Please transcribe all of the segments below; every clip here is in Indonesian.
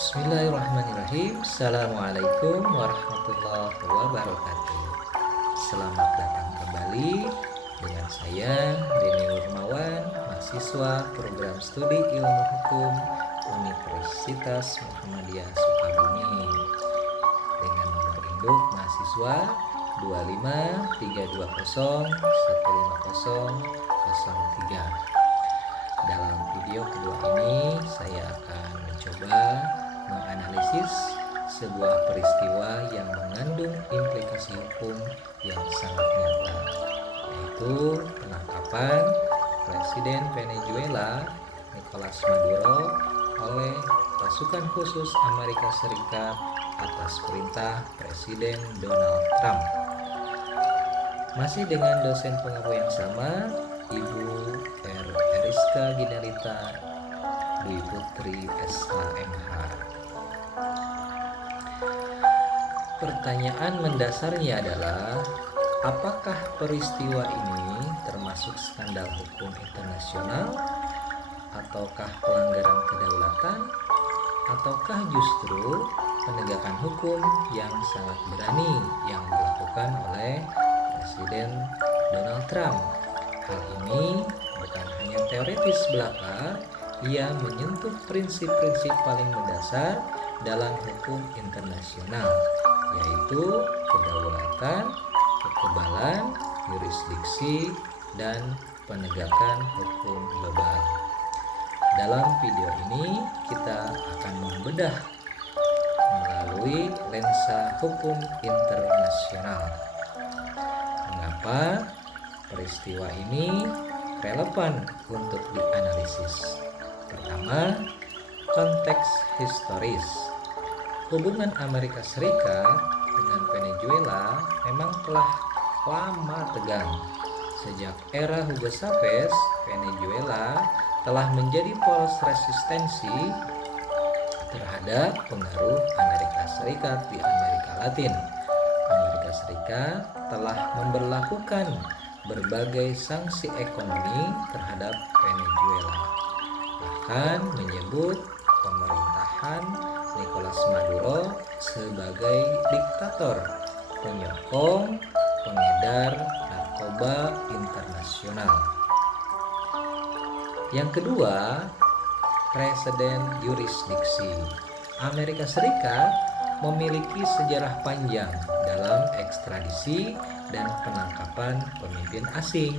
Bismillahirrahmanirrahim. Assalamualaikum warahmatullahi wabarakatuh. Selamat datang kembali dengan saya Denny Nurmawan, mahasiswa program studi ilmu hukum Universitas Muhammadiyah Sukabumi dengan nomor induk mahasiswa 2532015015003. Dalam video kedua ini saya akan mencoba menganalisis sebuah peristiwa yang mengandung implikasi hukum yang sangat nyata, yaitu penangkapan Presiden Venezuela Nicolas Maduro oleh pasukan khusus Amerika Serikat atas perintah Presiden Donald Trump. Masih dengan dosen pengapu yang sama, Ibu Eriska Ginelita Dwi Putri SHMH. Pertanyaan mendasarnya adalah, apakah peristiwa ini termasuk skandal hukum internasional, ataukah pelanggaran kedaulatan, ataukah justru penegakan hukum yang sangat berani yang dilakukan oleh Presiden Donald Trump? Hal ini bukan hanya teoritis belaka, ia menyentuh prinsip-prinsip paling mendasar dalam hukum internasional, yaitu kedaulatan, kekebalan, yurisdiksi, dan penegakan hukum global. Dalam video ini kita akan membedah melalui lensa hukum internasional. Mengapa peristiwa ini relevan untuk dianalisis? Pertama, konteks historis. Hubungan Amerika Serikat dengan Venezuela memang telah lama tegang. Sejak era Hugo Chavez, Venezuela telah menjadi poros resistensi terhadap pengaruh Amerika Serikat di Amerika Latin. Amerika Serikat telah memberlakukan berbagai sanksi ekonomi terhadap Venezuela, bahkan menyebut pemerintahan Nicolas Maduro sebagai diktator, penyokong, pengedar narkoba internasional. Yang kedua, presiden yurisdiksi. Amerika Serikat memiliki sejarah panjang dalam ekstradisi dan penangkapan pemimpin asing.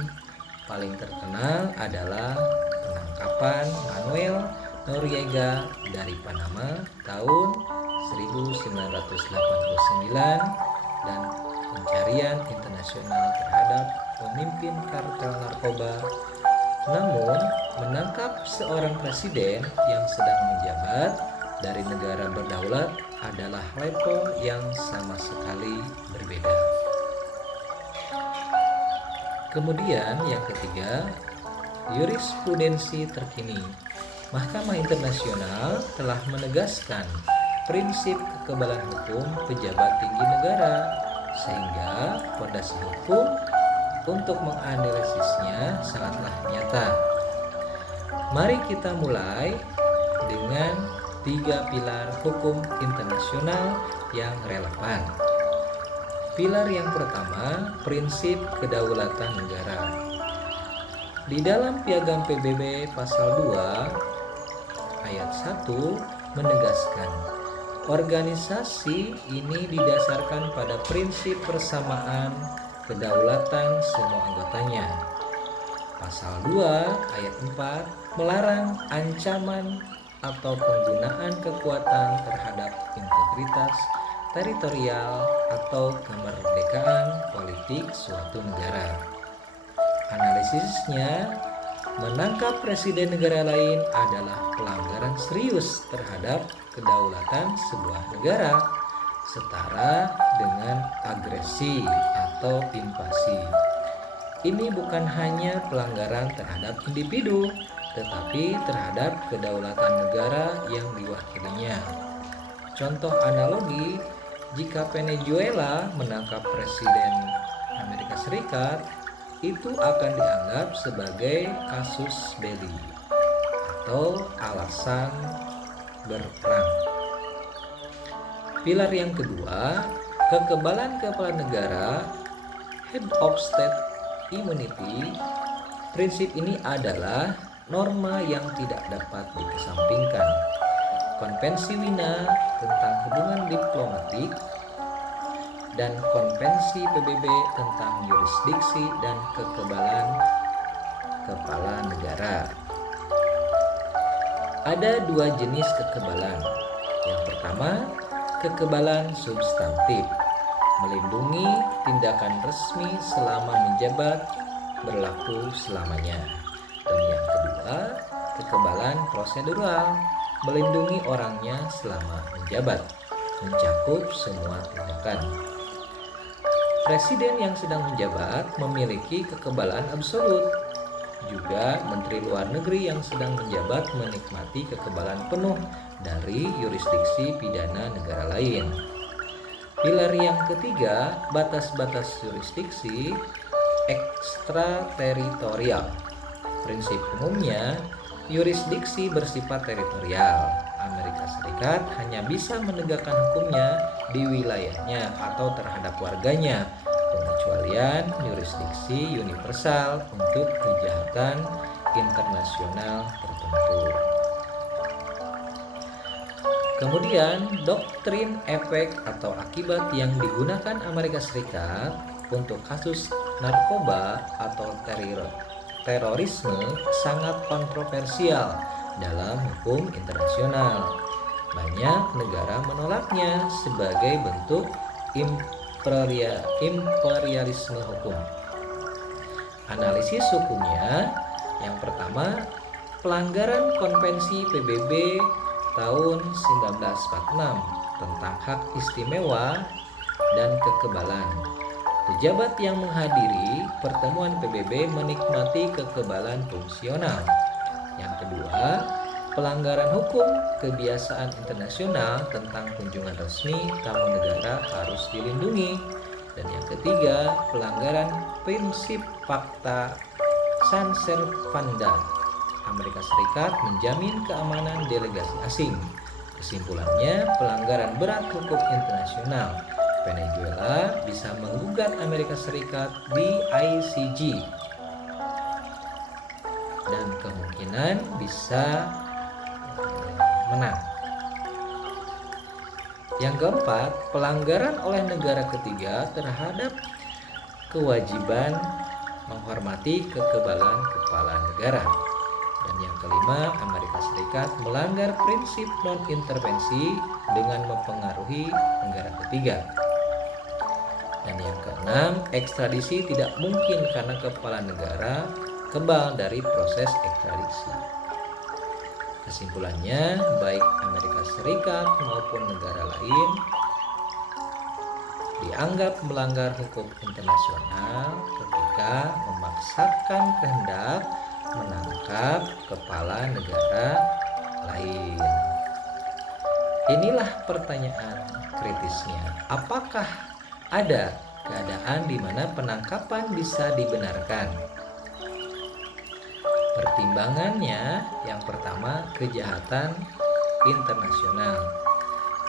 Paling terkenal adalah penangkapan Manuel Noriega dari Panama tahun 1989 dan pencarian internasional terhadap pemimpin kartel narkoba. Namun, menangkap seorang presiden yang sedang menjabat dari negara berdaulat adalah level yang sama sekali berbeda. Kemudian yang ketiga, jurisprudensi terkini. Mahkamah Internasional telah menegaskan prinsip kekebalan hukum pejabat tinggi negara, sehingga fondasi hukum untuk menganalisisnya sangatlah nyata. Mari kita mulai dengan 3 pilar hukum internasional yang relevan. Pilar yang pertama, prinsip kedaulatan negara. Di dalam Piagam PBB pasal 2 ayat 1 menegaskan, organisasi ini didasarkan pada prinsip persamaan kedaulatan semua anggotanya. Pasal 2 ayat 4 melarang ancaman atau penggunaan kekuatan terhadap integritas teritorial atau kemerdekaan politik suatu negara. Analisisnya, menangkap presiden negara lain adalah pelanggaran serius terhadap kedaulatan sebuah negara, setara dengan agresi atau invasi. Ini bukan hanya pelanggaran terhadap individu, tetapi terhadap kedaulatan negara yang diwakilinya. Contoh analogi, jika Venezuela menangkap Presiden Amerika Serikat, itu akan dianggap sebagai kasus belli atau alasan berperang. Pilar yang kedua, kekebalan kepala negara, head of state immunity. Prinsip ini adalah norma yang tidak dapat dikesampingkan. Konvensi Wina tentang hubungan diplomatik dan Konvensi PBB tentang yurisdiksi dan kekebalan kepala negara. Ada dua jenis kekebalan. Yang pertama, kekebalan substantif, melindungi tindakan resmi selama menjabat berlaku selamanya. Dan yang kedua, kekebalan prosedural, melindungi orangnya selama menjabat, mencakup semua tindakan. Presiden yang sedang menjabat memiliki kekebalan absolut. Juga Menteri Luar Negeri yang sedang menjabat menikmati kekebalan penuh dari yurisdiksi pidana negara lain. Pilar yang ketiga, batas-batas yurisdiksi ekstrateritorial. Prinsip umumnya, yurisdiksi bersifat teritorial. Amerika Serikat hanya bisa menegakkan hukumnya di wilayahnya atau terhadap warganya, pengecualian yurisdiksi universal untuk kejahatan internasional tertentu. Kemudian, doktrin efek atau akibat yang digunakan Amerika Serikat untuk kasus narkoba atau terorisme sangat kontroversial dalam hukum internasional. Banyak negara menolaknya sebagai bentuk imperialisme hukum. Analisis hukumnya, yang pertama, pelanggaran Konvensi PBB tahun 1946 tentang hak istimewa dan kekebalan. Pejabat yang menghadiri pertemuan PBB menikmati kekebalan fungsional. Yang kedua, pelanggaran hukum kebiasaan internasional tentang kunjungan resmi tamu negara harus dilindungi. Dan yang ketiga, pelanggaran prinsip fakta San Servanda. Amerika Serikat menjamin keamanan delegasi asing. Kesimpulannya, pelanggaran berat hukum internasional. Venezuela bisa menggugat Amerika Serikat di ICJ dan kemungkinan bisa menang. Yang keempat, pelanggaran oleh negara ketiga terhadap kewajiban menghormati kekebalan kepala negara. Dan yang kelima, Amerika Serikat melanggar prinsip non-intervensi dengan mempengaruhi negara ketiga. Dan yang keenam, ekstradisi tidak mungkin karena kepala negara kebal dari proses ekstradisi. Kesimpulannya, baik Amerika Serikat maupun negara lain dianggap melanggar hukum internasional ketika memaksakan kehendak menangkap kepala negara lain. Inilah pertanyaan kritisnya. Apakah ada keadaan di mana penangkapan bisa dibenarkan? Pertimbangannya, yang pertama, kejahatan internasional.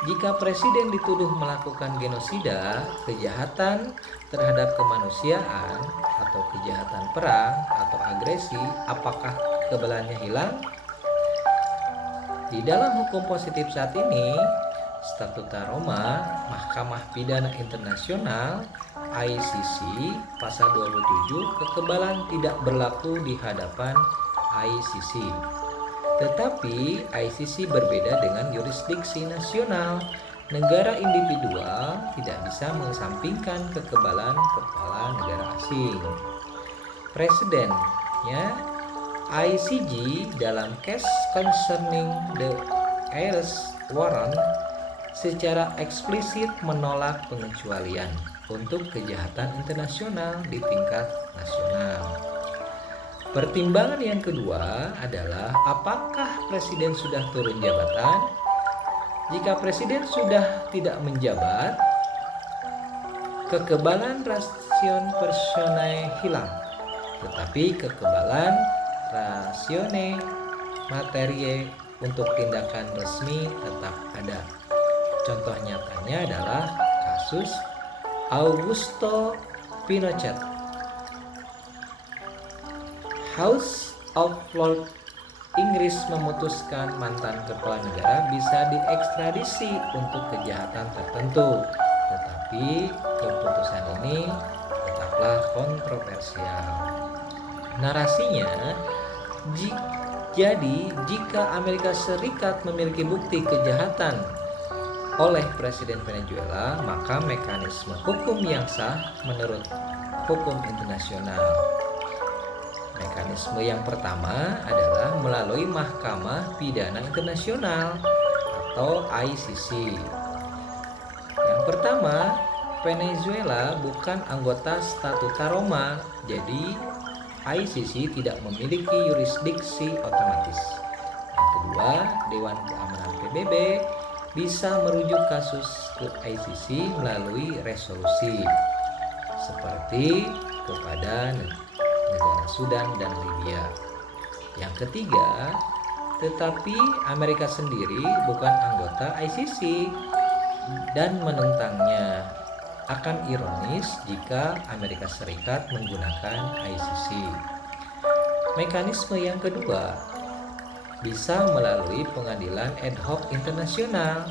Jika presiden dituduh melakukan genosida, kejahatan terhadap kemanusiaan atau kejahatan perang atau agresi, apakah kekebalannya hilang? Di dalam hukum positif saat ini, Statuta Roma, Mahkamah Pidana Internasional ICC pasal 27, kekebalan tidak berlaku di hadapan ICC. Tetapi ICC berbeda dengan yurisdiksi nasional. Negara individual tidak bisa mengesampingkan kekebalan kepala negara asing. Presidennya ICJ dalam case concerning the arrest warrant secara eksplisit menolak pengecualian untuk kejahatan internasional di tingkat nasional. Pertimbangan yang kedua adalah apakah presiden sudah turun jabatan? Jika presiden sudah tidak menjabat, kekebalan rasion personae hilang, tetapi kekebalan ratione materie untuk tindakan resmi tetap ada. Contoh nyatanya adalah kasus Augusto Pinochet. House of Lords Inggris memutuskan mantan kepala negara bisa diekstradisi untuk kejahatan tertentu, tetapi keputusan ini tetaplah kontroversial. Narasinya, jadi jika Amerika Serikat memiliki bukti kejahatan oleh Presiden Venezuela, maka mekanisme hukum yang sah menurut hukum internasional. Mekanisme yang pertama adalah melalui Mahkamah Pidana Internasional atau ICC. Yang pertama, Venezuela bukan anggota Statuta Roma, jadi ICC tidak memiliki yurisdiksi otomatis. Yang kedua, Dewan Keamanan PBB bisa merujuk kasus ke ICC melalui resolusi, seperti kepada negara Sudan dan Libya. Yang ketiga, tetapi Amerika sendiri bukan anggota ICC dan menentangnya. Akan ironis jika Amerika Serikat menggunakan ICC. Mekanisme yang kedua bisa melalui pengadilan ad hoc internasional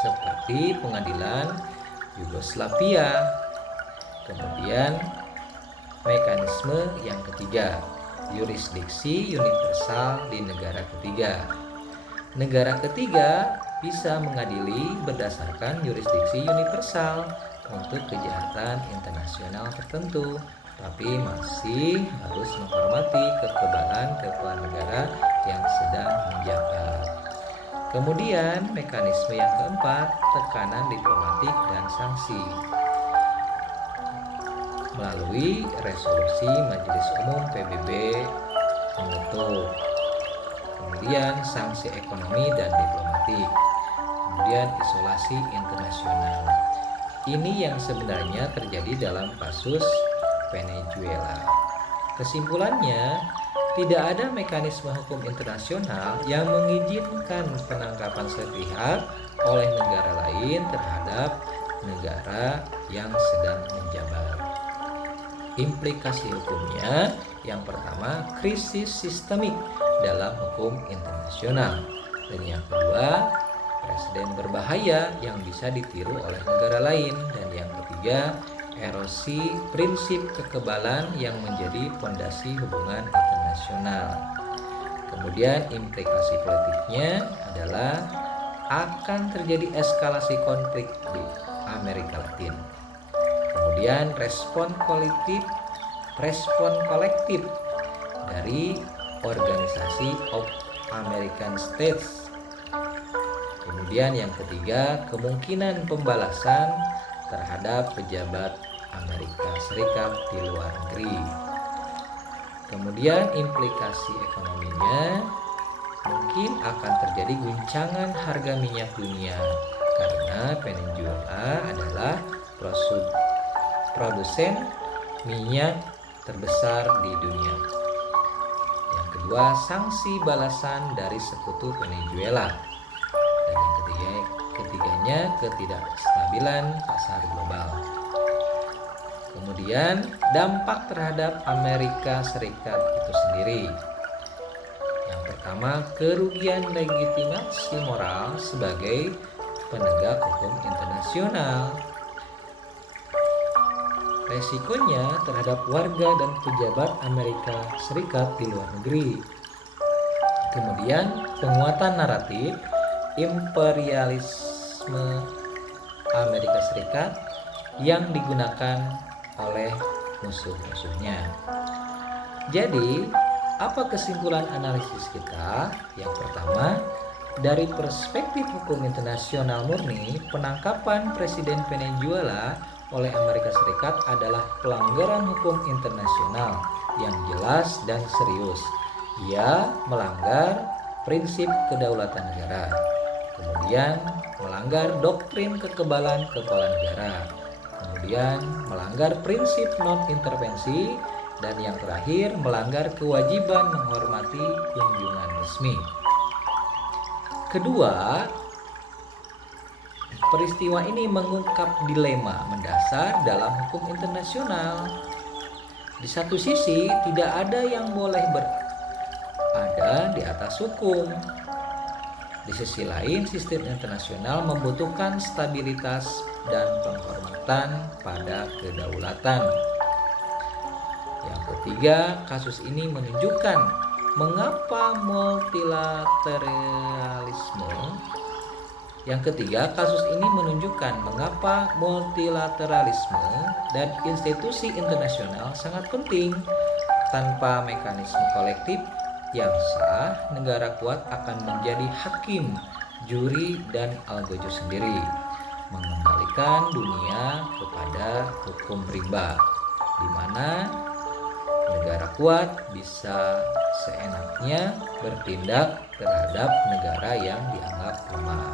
seperti pengadilan Yugoslavia. Kemudian mekanisme yang ketiga, yurisdiksi universal di negara ketiga. Negara ketiga bisa mengadili berdasarkan yurisdiksi universal untuk kejahatan internasional tertentu, tapi masih harus menghormati kekebalan kepala negara yang sedang menjabat. Kemudian mekanisme yang keempat, tekanan diplomatik dan sanksi melalui resolusi Majelis Umum PBB menutup. Kemudian sanksi ekonomi dan diplomatik. Kemudian isolasi internasional. Ini yang sebenarnya terjadi dalam kasus Venezuela. Kesimpulannya, tidak ada mekanisme hukum internasional yang mengizinkan penangkapan sepihak oleh negara lain terhadap negara yang sedang menjabat. Implikasi hukumnya, yang pertama, krisis sistemik dalam hukum internasional, dan yang kedua, presiden berbahaya yang bisa ditiru oleh negara lain, dan yang ketiga, erosi prinsip kekebalan yang menjadi fondasi hubungan internasional. Kemudian implikasi politiknya adalah akan terjadi eskalasi konflik di Amerika Latin. Kemudian respon kolektif dari Organisasi of American States. Kemudian yang ketiga, kemungkinan pembalasan terhadap pejabat Amerika Serikat di luar negeri. Kemudian implikasi ekonominya, mungkin akan terjadi guncangan harga minyak dunia karena Venezuela adalah produsen minyak terbesar di dunia. Yang kedua, sanksi balasan dari sekutu Venezuela. Dan yang ketiganya, ketidakstabilan pasar global. Kemudian dampak terhadap Amerika Serikat itu sendiri. Yang pertama, kerugian legitimasi moral sebagai penegak hukum internasional. Resikonya terhadap warga dan pejabat Amerika Serikat di luar negeri. Kemudian penguatan naratif imperialisme Amerika Serikat yang digunakan oleh musuh-musuhnya. Jadi, apa kesimpulan analisis kita? Yang pertama, dari perspektif hukum internasional murni, penangkapan Presiden Venezuela oleh Amerika Serikat adalah pelanggaran hukum internasional yang jelas dan serius. Ia melanggar prinsip kedaulatan negara, kemudian melanggar doktrin kekebalan kepala negara, kemudian melanggar prinsip non-intervensi, dan yang terakhir melanggar kewajiban menghormati kunjungan resmi. Kedua, Peristiwa ini mengungkap dilema mendasar dalam hukum internasional. Di satu sisi, tidak ada yang boleh berada di atas hukum. Di sisi lain, sistem internasional membutuhkan stabilitas dan penghormatan pada kedaulatan. Yang ketiga, kasus ini menunjukkan mengapa multilateralisme dan institusi internasional sangat penting. Tanpa mekanisme kolektif yang sah, negara kuat akan menjadi hakim, juri, dan algojo sendiri, mengembalikan dunia kepada hukum rimba, di mana negara kuat bisa seenaknya bertindak terhadap negara yang dianggap lemah.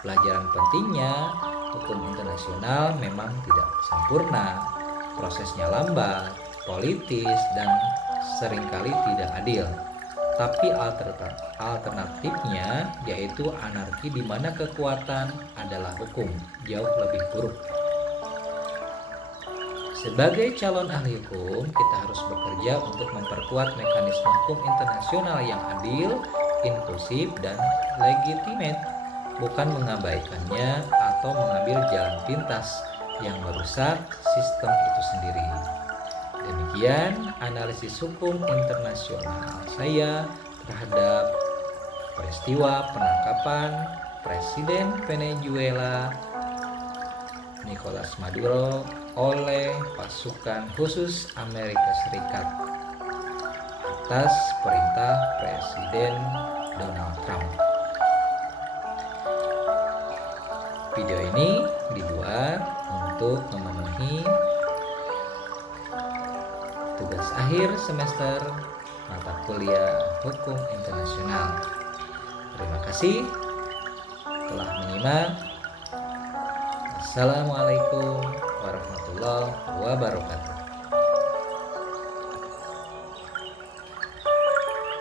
Pelajaran pentingnya, hukum internasional memang tidak sempurna, prosesnya lambat, politis, dan seringkali tidak adil. Tapi alternatifnya yaitu anarki di mana kekuatan adalah hukum, jauh lebih buruk. Sebagai calon ahli hukum, kita harus bekerja untuk memperkuat mekanisme hukum internasional yang adil, inklusif, dan legitimate, bukan mengabaikannya atau mengambil jalan pintas yang merusak sistem itu sendiri. Demikian analisis hukum internasional saya terhadap peristiwa penangkapan Presiden Venezuela Nicolas Maduro oleh pasukan khusus Amerika Serikat atas perintah Presiden Donald Trump. Video ini dibuat untuk memenuhi tugas akhir semester mata kuliah Hukum Internasional. Terima kasih telah menyimak. Assalamualaikum warahmatullahi wabarakatuh.